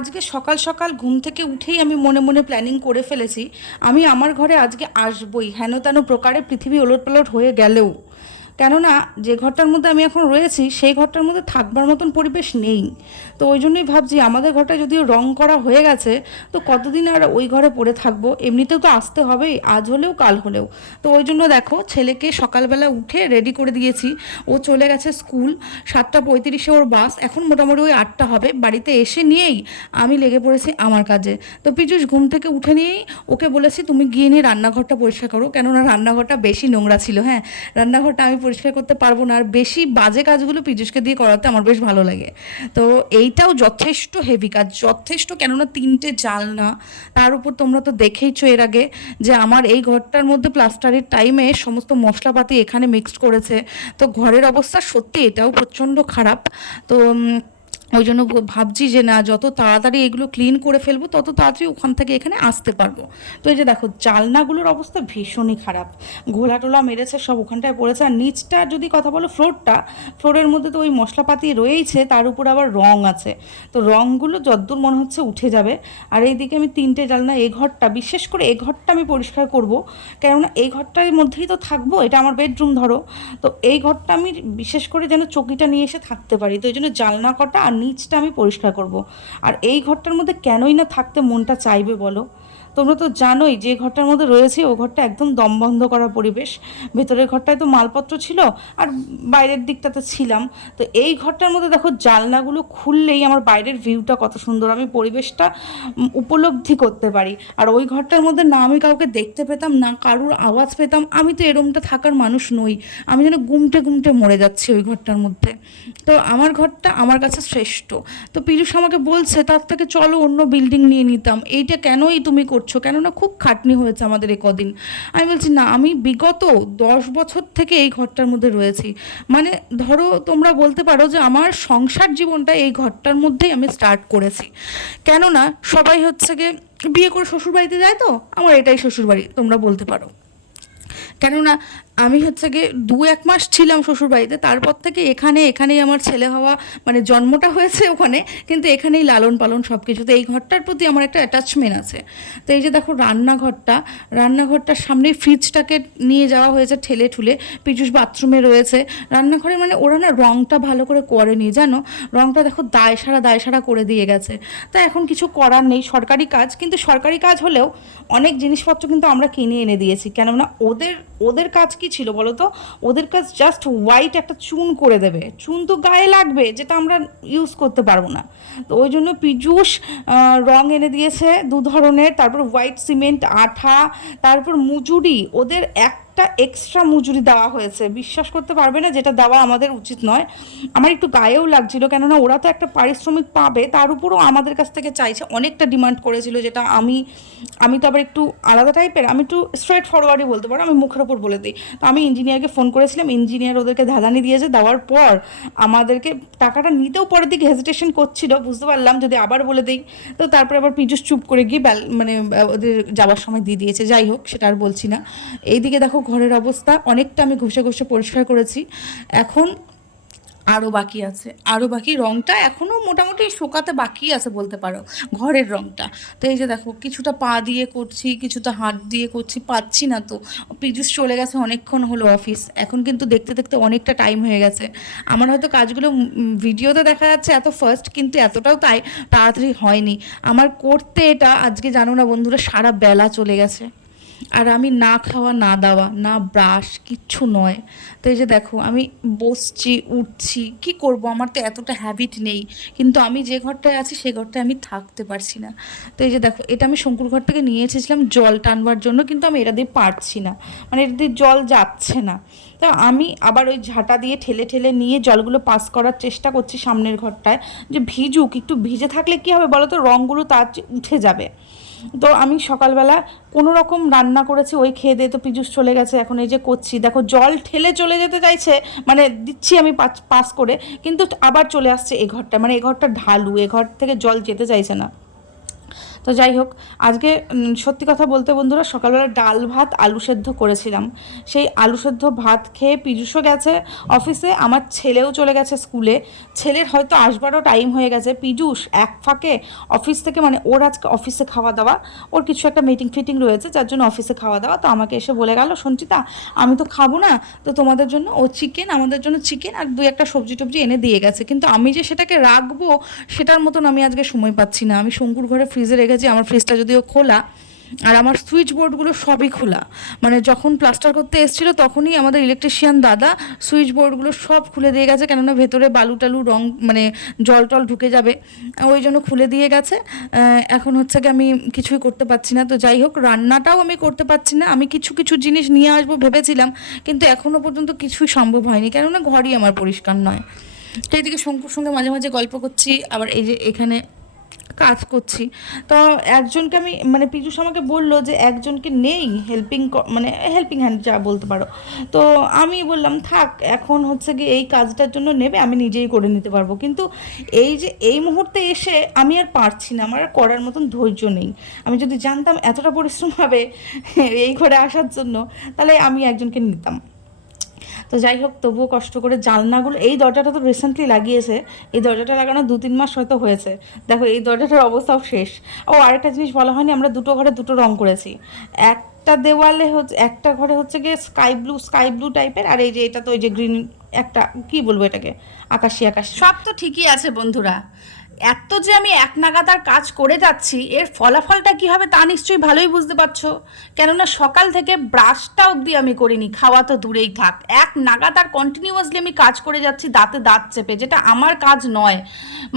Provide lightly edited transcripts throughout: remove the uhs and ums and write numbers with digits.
আজকে সকাল সকাল ঘুম থেকে উঠেই আমি মনে মনে প্ল্যানিং করে ফেলেছি, আমি আমার ঘরে আজকে আসবই, হেন তেন প্রকারে পৃথিবী ওলটপালট হয়ে গেলেও। কেননা যে ঘরটার মধ্যে আমি এখন রয়েছি সেই ঘরটার মধ্যে থাকবার মতন পরিবেশ নেই। তো ওই জন্যই ভাবছি আমাদের ঘরটা যদিও রং করা হয়ে গেছে, তো কতদিন আর ওই ঘরে পড়ে থাকবো, এমনিতেও তো আসতে হবেই, আজ হলেও কাল হলেও। তো ওই জন্য দেখো ছেলেকে সকালবেলা উঠে রেডি করে দিয়েছি, ও চলে গেছে স্কুল। 7:35-এ ওর বাস, এখন মোটামুটি ওই 8টা হবে। বাড়িতে এসে নিয়েই আমি লেগে পড়েছি আমার কাজে। তো পীযূষ ঘুম থেকে উঠে নিয়েই ওকে বলেছি তুমি গিয়ে নিয়ে রান্নাঘরটা পরিষ্কার করো, কেননা রান্নাঘরটা বেশি নোংরা ছিল। হ্যাঁ, রান্নাঘরটা আমি পরিষ্কার করতে পারবো না, আর বেশি বাজে কাজগুলো পীযূষকে দিয়ে করাতে আমার বেশ ভালো লাগে। তো এইটাও যথেষ্ট হেভি কাজ, যথেষ্ট, কেননা 3টে জানলা, তার উপর তোমরা তো দেখেইছো এর আগে যে আমার এই ঘরটার মধ্যে প্লাস্টারের টাইমে সমস্ত মশলাপাতি এখানে মিক্সড করেছে। তো ঘরের অবস্থা সত্যি এটাও প্রচণ্ড খারাপ। তো ওই জন্য ভাবছি যে না, যত তাড়াতাড়ি এগুলো ক্লিন করে ফেলবো তত তাড়াতাড়ি ওখান থেকে এখানে আসতে পারবো। তো এই যে দেখো জানলাগুলোর অবস্থা ভীষণই খারাপ, ঘোলা টোলা মেরেছে সব ওখানটায় পড়েছে। আর নিচটা যদি কথা বলো, ফ্লোরের মধ্যে তো ওই মশলাপাতি রয়েইছে, তার উপর আবার রং আছে। তো রঙগুলো যদ্দূর মনে হচ্ছে উঠে যাবে। আর এইদিকে আমি 3টে জানলা, এই ঘরটা, বিশেষ করে এই ঘরটা আমি পরিষ্কার করব, কেননা এই ঘরটার মধ্যেই তো থাকবো, এটা আমার বেডরুম ধরো। তো এই ঘরটা আমি বিশেষ করে যেন চকিটা নিয়ে এসে থাকতে পারি, তো এই জন্য জানলা কটা আর নিচটা আমি পরিষ্কার করব। আর এই ঘরটার মধ্যে কেনই না থাকতে মনটা চাইবে বলো? তোমরা তো জানোই যে ঘরটার মধ্যে রয়েছে ও ঘরটা একদম দম বন্ধ করা পরিবেশ। ভেতরের ঘরটায় তো মালপত্র ছিল, আর বাইরের দিকটাতে ছিলাম। তো এই ঘরটার মধ্যে দেখো জানলাগুলো খুললেই আমার বাইরের ভিউটা কত সুন্দর, আমি পরিবেশটা উপলব্ধি করতে পারি। আর ওই ঘরটার মধ্যে না আমি কাউকে দেখতে পেতাম, না কারুর আওয়াজ পেতাম, আমি তো এরমটা থাকার মানুষ নই। আমি যেন গুমটে গুমটে মরে যাচ্ছি ওই ঘরটার মধ্যে। তো আমার ঘরটা আমার কাছে শ্রেষ্ঠ। তো পীযূষ আমাকে বলছে তার থেকে চলো অন্য বিল্ডিং নিয়ে নিতাম, এইটা কেনই তুমি করছো, কেননা খুব খাটনি হয়েছে আমাদের এ কদিন। আমি বলছি না, আমি বিগত 10 বছর থেকে এই ঘরটার মধ্যে রয়েছি। মানে ধরো তোমরা বলতে পারো যে আমার সংসার জীবনটা এই ঘরটার মধ্যেই আমি স্টার্ট করেছি। কেননা সবাই হচ্ছে গিয়ে বিয়ে করে শ্বশুরবাড়িতে যায়, তো আমার এটাই শ্বশুরবাড়ি তোমরা বলতে পারো। কেননা আমি হচ্ছে গিয়ে 2-1 মাস ছিলাম শ্বশুরবাড়িতে, তারপর থেকে এখানেই আমার ছেলে হওয়া, মানে জন্মটা হয়েছে ওখানে, কিন্তু এখানেই লালন পালন সব কিছু। তো এই ঘরটার প্রতি আমার একটা অ্যাটাচমেন্ট আছে। তো এই যে দেখো রান্নাঘরটার সামনেই ফ্রিজটাকে নিয়ে যাওয়া হয়েছে ঠেলে ঠুলে। পীযূষ বাথরুমে রয়েছে, রান্নাঘরে মানে ওরা না রঙটা ভালো করে করেনি জানো, রঙটা দেখো দায়সারা করে দিয়ে গেছে। তা এখন কিছু করার নেই, সরকারি কাজ, কিন্তু সরকারি কাজ হলেও অনেক জিনিসপত্র কিন্তু আমরা কিনে এনে দিয়েছি। কেননা ওদের ওদের কাজ কি ছিল বলো তো? ওদের কাজ জাস্ট হোয়াইট একটা চুন করে দেবে, চুন তো গায়ে লাগবে, যেটা আমরা ইউজ করতে পারবো না। তো ওই জন্য পীযূষ রং এনে দিয়েছে 2 ধরনের, তারপর হোয়াইট সিমেন্ট, আঠা, তারপর মজুরি, ওদের একটা এক্সট্রা মজুরি দেওয়া হয়েছে, বিশ্বাস করতে পারবে না, যেটা দেওয়া আমাদের উচিত নয়। আমার একটু গায়েও লাগছিল, কেননা ওরা তো একটা পারিশ্রমিক পাবে, তার উপরও আমাদের কাছ থেকে চাইছে, অনেকটা ডিমান্ড করেছিল, যেটা আমি তো আবার একটু আলাদা টাইপের, আমি একটু স্ট্রেট ফরওয়ার্ডই বলতে পারো, আমি মুখের ওপর বলে দিই। তো আমি ইঞ্জিনিয়ারকে ফোন করেছিলাম, ইঞ্জিনিয়ার ওদেরকে ধাঁধানি দিয়েছে, দেওয়ার পর আমাদেরকে টাকাটা নিতেও পরের দিকে হেজিটেশন করছিল, বুঝতে পারলাম যদি আবার বলে দিই। তো তারপরে আবার পীযূষ চুপ করে গিয়ে মানে ওদের যাওয়ার সময় দিয়ে দিয়েছে, যাই হোক সেটা আর বলছি না। এইদিকে দেখো ঘরের অবস্থা অনেকটা আমি ঘষে ঘষে পরিষ্কার করেছি, এখন আরও বাকি রঙটা এখনও মোটামুটি শুকাতে বাকি আছে বলতে পারো, ঘরের রঙটা। তো এই যে দেখো কিছুটা পা দিয়ে করছি, কিছুটা হাত দিয়ে করছি, পাচ্ছি না তো। পীযূষ চলে গেছে অনেকক্ষণ হলো অফিস, এখন কিন্তু দেখতে দেখতে অনেকটা টাইম হয়ে গেছে। আমার হয়তো কাজগুলো ভিডিওতে দেখা যাচ্ছে এত ফার্স্ট, কিন্তু এতটাও তাড়াতাড়ি হয়নি আমার করতে। এটা আজকে জানো না বন্ধুরা, সারা বেলা চলে গেছে, আর আমি না খাওয়া না দাওয়া না ব্রাশ কিচ্ছু নয়। তো এই যে দেখো আমি বসছি উঠছি, কি করব, আমার তো এতটা হ্যাবিট নেই, কিন্তু আমি যে ঘরটায় আছি সেই ঘরটায় আমি থাকতে পারছি না। তো এই যে দেখো এটা আমি শঙ্কুর ঘর থেকে নিয়ে এসেছিলাম জল টানবার জন্য, কিন্তু আমি এটা দিয়ে পারছি না, মানে এটা দিয়ে জল যাচ্ছে না। তো আমি আবার ওই ঝাঁটা দিয়ে ঠেলে ঠেলে নিয়ে জলগুলো পাস করার চেষ্টা করছি সামনের ঘরটায়, যে ভিজুক, একটু ভিজে থাকলে কী হবে বলো তো, রঙগুলো তার উঠে যাবে। তো আমি সকালবেলা কোনো রকম রান্না করেছি, ওই খেয়ে দিয়ে তো পীযূষ চলে গেছে, এখন এই যে করছি দেখো জল ঠেলে চলে যেতে চাইছে, মানে দিচ্ছি আমি পাস করে, কিন্তু আবার চলে আসছে এ ঘরটা, মানে এ ঘরটা ঢালু, এ ঘর থেকে জল যেতে চাইছে না। তো যাই হোক, আজকে সত্যি কথা বলতে বন্ধুরা, সকালবেলা ডাল ভাত আলু সেদ্ধ করেছিলাম। সেই আলু সেদ্ধ ভাত খেয়ে পীযূষও গেছে অফিসে, আমার ছেলেও চলে গেছে স্কুলে। ছেলের হয়তো আসবারও টাইম হয়ে গেছে। পীযূষ এক ফাঁকে অফিস থেকে, মানে ওর আজকে অফিসে খাওয়া দাওয়া, ওর কিছু একটা মিটিং ফিটিং রয়েছে যার জন্য অফিসে খাওয়া দাওয়া। তো আমাকে এসে বলে গেল, সঞ্চিতা আমি তো খাবো না, তো তোমাদের জন্য ও চিকেন, আমাদের জন্য চিকেন আর দুই একটা সবজি টবজি এনে দিয়ে গেছে। কিন্তু আমি যে সেটাকে রাখবো সেটার মতন আমি আজকে সময় পাচ্ছি না। আমি শঙ্কুর ঘরে ফ্রিজে রেখেছি, আমার ফ্রিজটা যদিও খোলা আর আমার সুইচ বোর্ডগুলো সবই খোলা। মানে যখন প্লাস্টার করতে এসেছিলো তখনই আমাদের ইলেকট্রিশিয়ান দাদা সুইচ বোর্ডগুলো সব খুলে দিয়ে গেছে, কেননা ভেতরে বালু টালু রং মানে জল টল ঢুকে যাবে, ওই জন্য খুলে দিয়ে গেছে। এখন হচ্ছে কি আমি কিছুই করতে পারছি না। তো যাই হোক, রান্নাটাও আমি করতে পারছি না। আমি কিছু কিছু জিনিস নিয়ে আসবো ভেবেছিলাম, কিন্তু এখনও পর্যন্ত কিছুই সম্ভব হয়নি, কেননা ঘরই আমার পরিষ্কার নয়। তো এইদিকে শঙ্কুর সঙ্গে মাঝে মাঝে গল্প করছি, আবার এই যে এখানে কাজ করছি। তো একজনকে আমি, মানে পীযূষ আমাকে বললো যে একজনকে নেই হেল্পিং, মানে হেল্পিং হ্যান্ড যা বলতে পারো। তো আমি বললাম থাক, এখন হচ্ছে কি এই কাজটার জন্য নেবে, আমি নিজেই করে নিতে পারবো। কিন্তু এই যে এই মুহূর্তে এসে আমি আর পারছি না, আমার আর করার মতন ধৈর্য নেই। আমি যদি জানতাম এতটা পরিশ্রম হবে এই ঘরে আসার জন্য, তাহলে আমি একজনকে নিতাম। তো যাই হোক, তবুও কষ্ট করে জানলাগুলো, এই দরজাটা তো রিসেন্টলি লাগিয়েছে, এই দরজাটা লাগানো 2-3 মাস হয়তো হয়েছে। দেখো এই দরজাটার অবস্থাও শেষ। ও আরেকটা জিনিস বলা হয়নি, আমরা দুটো ঘরে দুটো রং করেছি। একটা দেওয়ালে হচ্ছে, একটা ঘরে হচ্ছে গিয়ে স্কাই ব্লু টাইপের, আর এই যে এটা তো ওই যে গ্রিন, একটা কি বলবো এটাকে, আকাশি আকাশি। সব তো ঠিকই আছে বন্ধুরা, এত যে আমি এক নাগাতার কাজ করে যাচ্ছি, এর ফলাফলটা কী হবে তা নিশ্চয়ই ভালোই বুঝতে পারছো। কেননা সকাল থেকে ব্রাশটা অবধি আমি করিনি, খাওয়া তো দূরেই থাক, এক নাগাতার কন্টিনিউয়াসলি আমি কাজ করে যাচ্ছি দাঁতে দাঁত চেপে, যেটা আমার কাজ নয়।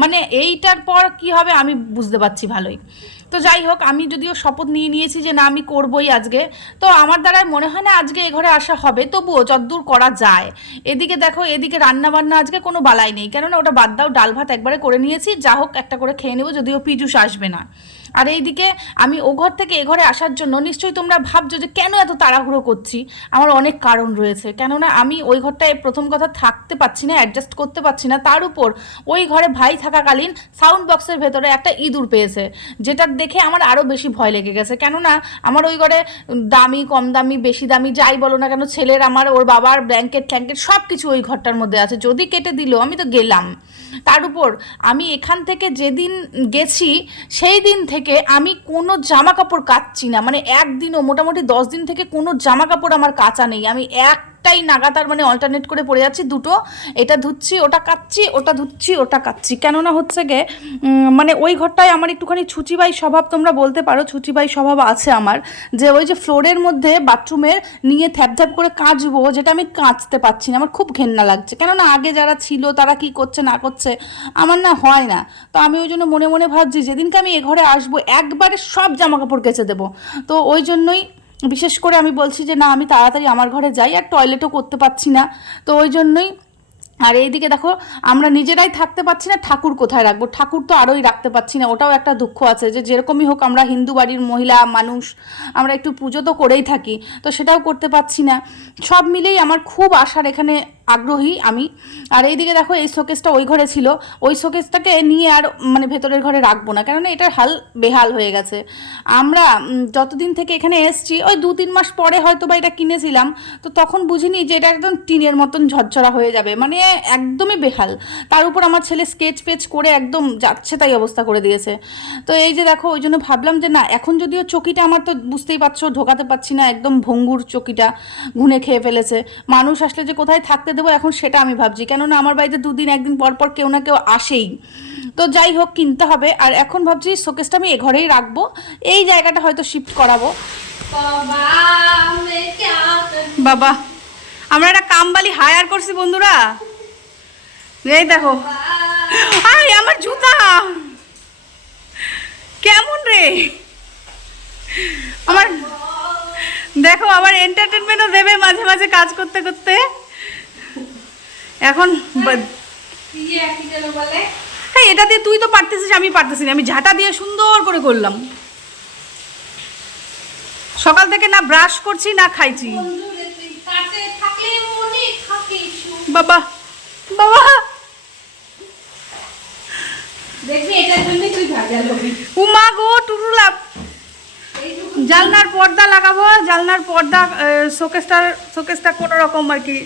মানে এইটার পর কি হবে আমি বুঝতে পারছি ভালোই। তো যাই হোক, আমি যদিও শপথ নিয়ে নিয়েছি যে না আমি করবই আজকে, তো আমার দ্বারাই মনে হয় না আজকে এ ঘরে আসা হবে, তবুও যতদূর করা যায়। এদিকে দেখো, এদিকে রান্না বান্না আজকে কোনো বালাই নেই, কেননা ওটা বাদ দাও, ডাল ভাত একবারে করে নিয়েছি, যা হোক একটা করে খেয়ে নেবো, যদিও পীযূষ আসবে না। আর এইদিকে আমি ও ঘর থেকে এ ঘরে আসার জন্য, নিশ্চয়ই তোমরা ভাবছো যে কেন এত তাড়াহুড়ো করছি। আমার অনেক কারণ রয়েছে, কেননা আমি ওই ঘরটায় প্রথম কথা থাকতে পারছি না, অ্যাডজাস্ট করতে পারছি না। তার উপর ওই ঘরে ভাই থাকাকালীন সাউন্ড বক্সের ভেতরে একটা ইঁদুর পেয়েছে, যেটা দেখে আমার আরও বেশি ভয় লেগে গেছে। কেননা আমার ওই ঘরে দামি কম দামি বেশি দামি যাই বলো না কেন, ছেলের আমার ওর বাবার ব্ল্যাঙ্কেট ট্যাঙ্কেট সব কিছু ওই ঘরটার মধ্যে আছে, যদি কেটে দিল আমি তো গেলাম। তার উপর আমি এখান থেকে যেদিন গেছি সেই দিন থেকে আমি কোনো জামা কাপড় কাচ্ছি না, মানে একদিনও, মোটামুটি 10 দিন থেকে কোনো জামা কাপড় আমার কাচা নেই। আমি একটাই নাগাতার মানে অল্টারনেট করে পড়ে যাচ্ছি, দুটো, এটা ধুচ্ছি ওটা কাচ্ছি, ওটা ধুচ্ছি ওটা কাচ্ছি। কেননা হচ্ছে গে মানে ওই ঘরটায় আমার একটুখানি ছুচিবাই স্বভাব, তোমরা বলতে পারো ছুচিবাই স্বভাব আছে আমার, যে ওই যে ফ্লোরের মধ্যে বাথরুমের নিয়ে থ্যাপ থ্যাপ করে কাচবো, যেটা আমি কাচতে পারছি না, আমার খুব ঘেন্না লাগছে। কেননা আগে যারা ছিল তারা কি করছে না করছে আমার না হয় না। তো আমি ওই জন্য মনে মনে ভাবছি যেদিনকে আমি এ ঘরে আসবো একবারে সব জামা কাপড় কেচে দেবো। তো ওই জন্যই বিশেষ করে আমি বলছি যে না আমি তাড়াতাড়ি আমার ঘরে যাই, আর টয়লেটও করতে পারছি না, তো ওই জন্যই। আর এইদিকে দেখো, আমরা নিজেরাই থাকতে পারছি না, ঠাকুর কোথায় রাখবো, ঠাকুর তো আরোই রাখতে পারছি না, ওটাও একটা দুঃখ আছে যে যেরকমই হোক আমরা হিন্দু বাড়ির মহিলা মানুষ, আমরা একটু পুজো তো করেই থাকি, তো সেটাও করতে পারছি না। সব মিলেই আমার খুব আশার এখানে আগ্রহী আমি। আর এইদিকে দেখো, এই শোকেসটা ওই ঘরে ছিল, ওই শোকেসটাকে নিয়ে আর মানে ভেতরের ঘরে রাখবো না, কেননা এটার হাল বেহাল হয়ে গেছে। আমরা যতদিন থেকে এখানে এসছি, ওই 2-3 মাস পরে হয়তো বা এটা কিনেছিলাম, তো তখন বুঝিনি যে এটা একদম টিনের মতন ঝরঝরা হয়ে যাবে, মানে একদমই বেহাল। তার উপর আমার ছেলে স্কেচ পেচ করে একদম যাচ্ছে তাই অবস্থা করে দিয়েছে। তো এই যে দেখো, ওই জন্য ভাবলাম যে না, এখন যদিও চকিটা আমার তো বুঝতেই পারছো ঢোকাতে পারছি না, একদম ভঙ্গুর চকিটা, ঘুনে খেয়ে ফেলেছে। মানুষ আসলে যে কোথায় থাকতে দেবো এখন সেটা আমি ভাবছি, কেননা আমার বাড়িতে 2 দিন 1 দিন পর পর কেউ না কেউ আসেই। তো যাই হোক, কিনতে হবে। আর এখন ভাবছি শোকেসটা আমি এ ঘরেই রাখবো, এই জায়গাটা হয়তো শিফট করাবো। বাবা, আমরা একটা কামবালি হায়ার করছি বন্ধুরা, এই দেখো, আই আমার জুতা কেমন রে, আমার দেখো আবার এন্টারটেনমেন্টও দেবে মাঝে মাঝে কাজ করতে করতে। এখন হ্যাঁ, এটা দিয়ে তুই তো পারতেছিস, আমি পারতেছি না, আমি ঝাঁটা দিয়ে সুন্দর করে করলাম। সকাল থেকে না ব্রাশ করছি না খাইছি। বাবা বাবা, দেখবি এটার জন্য তুই ভাজা লবি। উমা গো টুরুলা, জানলার পর্দা লাগাবো, জানলার পর্দা শোকেসটা কোনো রকম আর কি।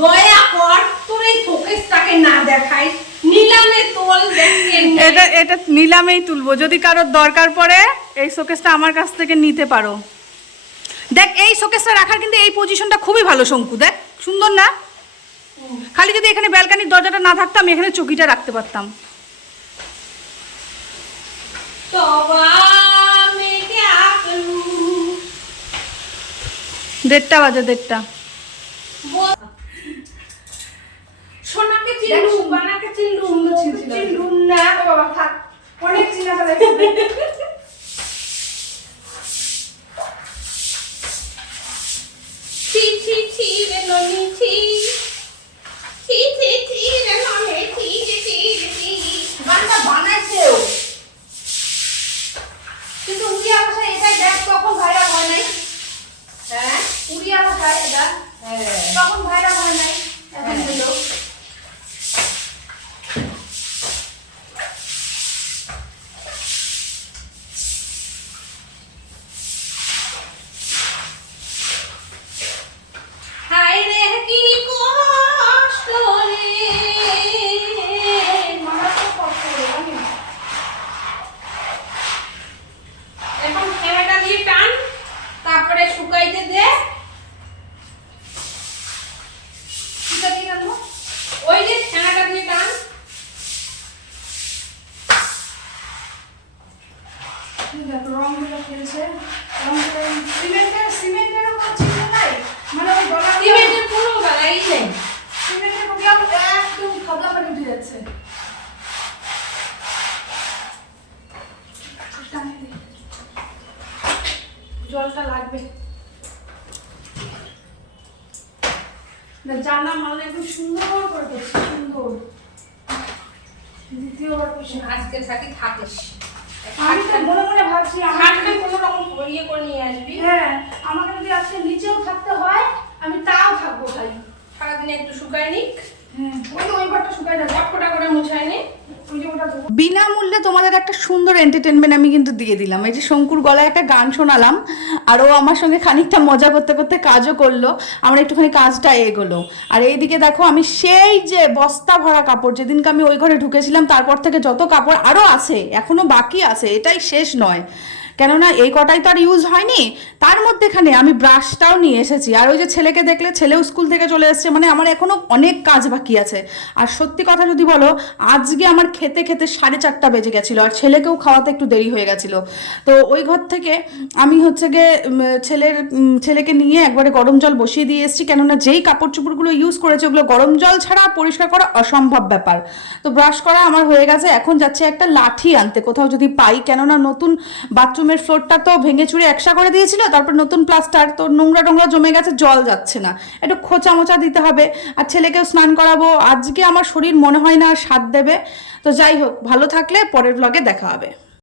দয়া কর তোর এই শোকেসটাকে না দেখাই, নিলামে তোল দেখে। এটা নিলামেই তুলবো, যদি কারোর দরকার পড়ে এই শোকেসটা আমার কাছ থেকে নিতে পারো। দেখ এই শোকেসটা রাখার কিন্তু এই পজিশনটা খুবই ভালো শঙ্কু, দেখ সুন্দর না? খালি যদি এখানে ব্যালকানির দরজাটা না থাকতো আমি এখানে চকিটা রাখতে পারতাম। দেড়টা বাজে, দেড়টা। সোনাকে চিল্লু, বানাকে চিল্লু, চিল্লু না বাবা, থাক অনেক চিল্লা ফেলে। ছি ছি ছি রে ননি ছি, ছি ছি ছি রে ননি ছি ছি ছি ছি। গানটা বানাইছেও কিন্তু উড়িয়া ভাষায় এটাই দেখ তখন ভাইরাল হয় নাই। হ্যাঁ উড়িয়া ভাষায় এটা তখন ভাইরাল হয় নাই, এখন হলো। হায় রে কি কষ্ট রে, মারা তো কষ্ট রে। এখন খেলাটা দিয়ে টান, তারপরে শুকাইতে দে। কিটা দিয়ে টানবো? ওই যে খেলাটা দিয়ে টান। দেখো রংগুলো খেলছে, সিমেন্টের উপর ছিল নাই, মানে ওই গলা সিমেন্টের কোনো বেলাই নেই। সিমেন্টের উপর একদম খাবলা পানি উঠে যাচ্ছে। জলটা লাগবে। জানা মাল একদম সুন্দর করে করছে, সুন্দর। দ্বিতীয়বার করছি আজকে থাকি থাকিস, আমি তো মনে মনে ভাবছি খাটটা কোনো রকম ইয়ে করে নিয়ে আসবি। হ্যাঁ আমাকে যদি আজকে নিচেও থাকতে হয় আমি তাও থাকবো ভাই। সারাদিনে একটু শুকাই নিক। হ্যাঁ ওই তো ওই ঘরটা শুকাই যাবে, এক ফোঁটা করে মুছাই নি। বিনামূল্যে তোমাদের একটা সুন্দর এন্টারটেনমেন্ট আমি কিন্তু দিয়ে দিলাম। এই যে শঙ্কুর গলায় একটা গান শোনালাম, আর ও আমার সঙ্গে খানিকটা মজা করতে করতে কাজও করলো, আমার একটুখানি কাজটা এগোলো। আর এইদিকে দেখো আমি সেই যে বস্তা ভরা কাপড়, যেদিনকে আমি ওই ঘরে ঢুকেছিলাম তারপর থেকে যত কাপড় আরও আছে, এখনো বাকি আছে, এটাই শেষ নয়। কেননা এই কটাই তো আর ইউজ হয়নি, তার মধ্যেখানে আমি ব্রাশটাও নিয়ে এসেছি। আর ওই যে ছেলেকে দেখলে, ছেলেও স্কুল থেকে চলে এসেছে, মানে আমার এখনও অনেক কাজ বাকি আছে। আর সত্যি কথা যদি বলো, আজকে আমার খেতে খেতে 4:30 বেজে গেছিলো, আর ছেলেকেও খাওয়াতে একটু দেরি হয়ে গেছিলো। তো ওই ঘর থেকে আমি হচ্ছে গিয়ে ছেলেকে নিয়ে একবারে গরম জল বসিয়ে দিয়ে এসেছি, কেননা যেই কাপড় চোপড়গুলো ইউজ করেছে ওগুলো গরম জল ছাড়া পরিষ্কার করা অসম্ভব ব্যাপার। তো ব্রাশ করা আমার হয়ে গেছে, এখন যাচ্ছে একটা লাঠি আনতে কোথাও যদি পাই, কেননা নতুন বাথরুমের ফ্লোরটা তো ভেঙে চুরে একসা করে দিয়েছিল, তারপর নতুন প্লাস্টার, তো নোংরা টোংরা জমে গেছে, জল যাচ্ছে না, একটু খোঁচা মোচা দিতে হবে। আর ছেলেকেও স্নান করাবো, আজকে আমার শরীর মনে হয় না আর সাথ দেবে। তো যাই হোক, ভালো থাকলে পরের ব্লগে দেখা হবে।